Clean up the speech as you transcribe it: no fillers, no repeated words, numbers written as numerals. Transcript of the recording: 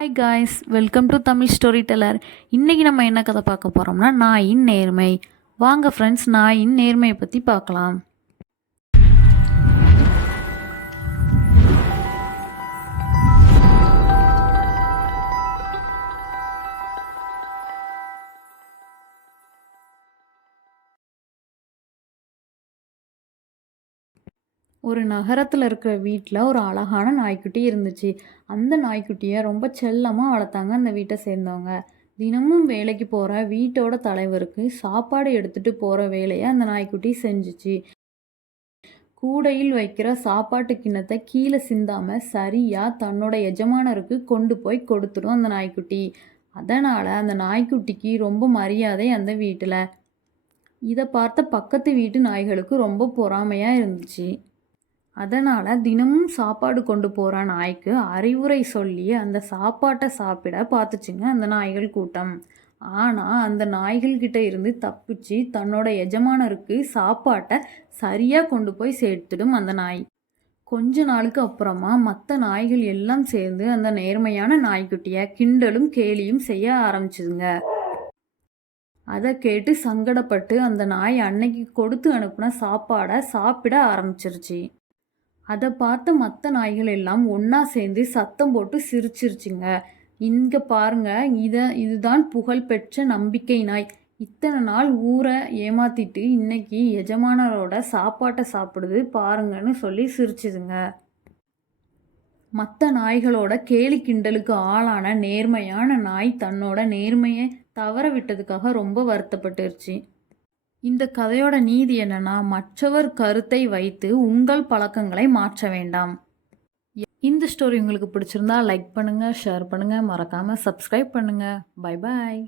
Hi guys, welcome to Tamil story teller. இன்றைக்கி நம்ம என்ன கதை பார்க்க போகிறோம்னா நாயின் நேர்மை. வாங்க ஃப்ரெண்ட்ஸ், நாயின் நேர்மையை பற்றி பார்க்கலாம். ஒரு நகரத்தில் இருக்கிற வீட்டில் ஒரு அழகான நாய்க்குட்டி இருந்துச்சு. அந்த நாய்க்குட்டியை ரொம்ப செல்லமாக வளர்த்தாங்க அந்த வீட்டை சேர்ந்தவங்க. தினமும் வேலைக்கு போகிற வீட்டோட தலைவருக்கு சாப்பாடு எடுத்துகிட்டு போகிற வேலையை அந்த நாய்க்குட்டி செஞ்சுச்சு. கூடையில் வைக்கிற சாப்பாட்டு கிண்ணத்தை கீழே சிந்தாமல் சரியாக தன்னோட எஜமானருக்கு கொண்டு போய் கொடுத்துடும் அந்த நாய்க்குட்டி. அதனால் அந்த நாய்க்குட்டிக்கு ரொம்ப மரியாதை அந்த வீட்டில். இதை பார்த்த பக்கத்து வீட்டு நாய்களுக்கு ரொம்ப பொறாமையாக இருந்துச்சு. அதனால் தினமும் சாப்பாடு கொண்டு போகிற நாய்க்கு அறிவுரை சொல்லி அந்த சாப்பாட்டை சாப்பிட பார்த்துச்சுங்க அந்த நாய்கள் கூட்டம். ஆனால் அந்த நாய்கள்கிட்ட இருந்து தப்பிச்சு தன்னோட எஜமானருக்கு சாப்பாட்டை சரியாக கொண்டு போய் சேர்த்துடும் அந்த நாய். கொஞ்ச நாளுக்கு அப்புறமா மற்ற நாய்கள் எல்லாம் சேர்ந்து அந்த நேர்மையான நாய்க்குட்டியை கிண்டலும் கேலியும் செய்ய ஆரம்பிச்சுதுங்க. அதை கேட்டு சங்கடப்பட்டு அந்த நாய் அன்னைக்கு கொடுத்து அனுப்புன சாப்பாடை சாப்பிட ஆரம்பிச்சிருச்சு. அதை பார்த்து மற்ற நாய்கள் எல்லாம் ஒன்றா சேர்ந்து சத்தம் போட்டு சிரிச்சிருச்சுங்க. இங்கே பாருங்க, இதுதான் புகழ் பெற்ற நம்பிக்கை நாய். இத்தனை நாள் ஊரை ஏமாத்திட்டு இன்னைக்கு எஜமானரோட சாப்பாட்டை சாப்பிடுது பாருங்கன்னு சொல்லி சிரிச்சுதுங்க. மற்ற நாய்களோட கேலி கிண்டலுக்கு ஆளான நேர்மையான நாய் தன்னோட நேர்மையை தவற விட்டதுக்காக ரொம்ப வருத்தப்பட்டுருச்சு. இந்த கதையோட நீதி என்னன்னா, மற்றவர் கருத்தை வைத்து உங்கள் பழக்கங்களை மாற்ற வேண்டாம். இந்த ஸ்டோரி உங்களுக்கு பிடிச்சிருந்தா லைக் பண்ணுங்கள், ஷேர் பண்ணுங்கள், மறக்காமல் சப்ஸ்கிரைப் பண்ணுங்கள். Bye bye.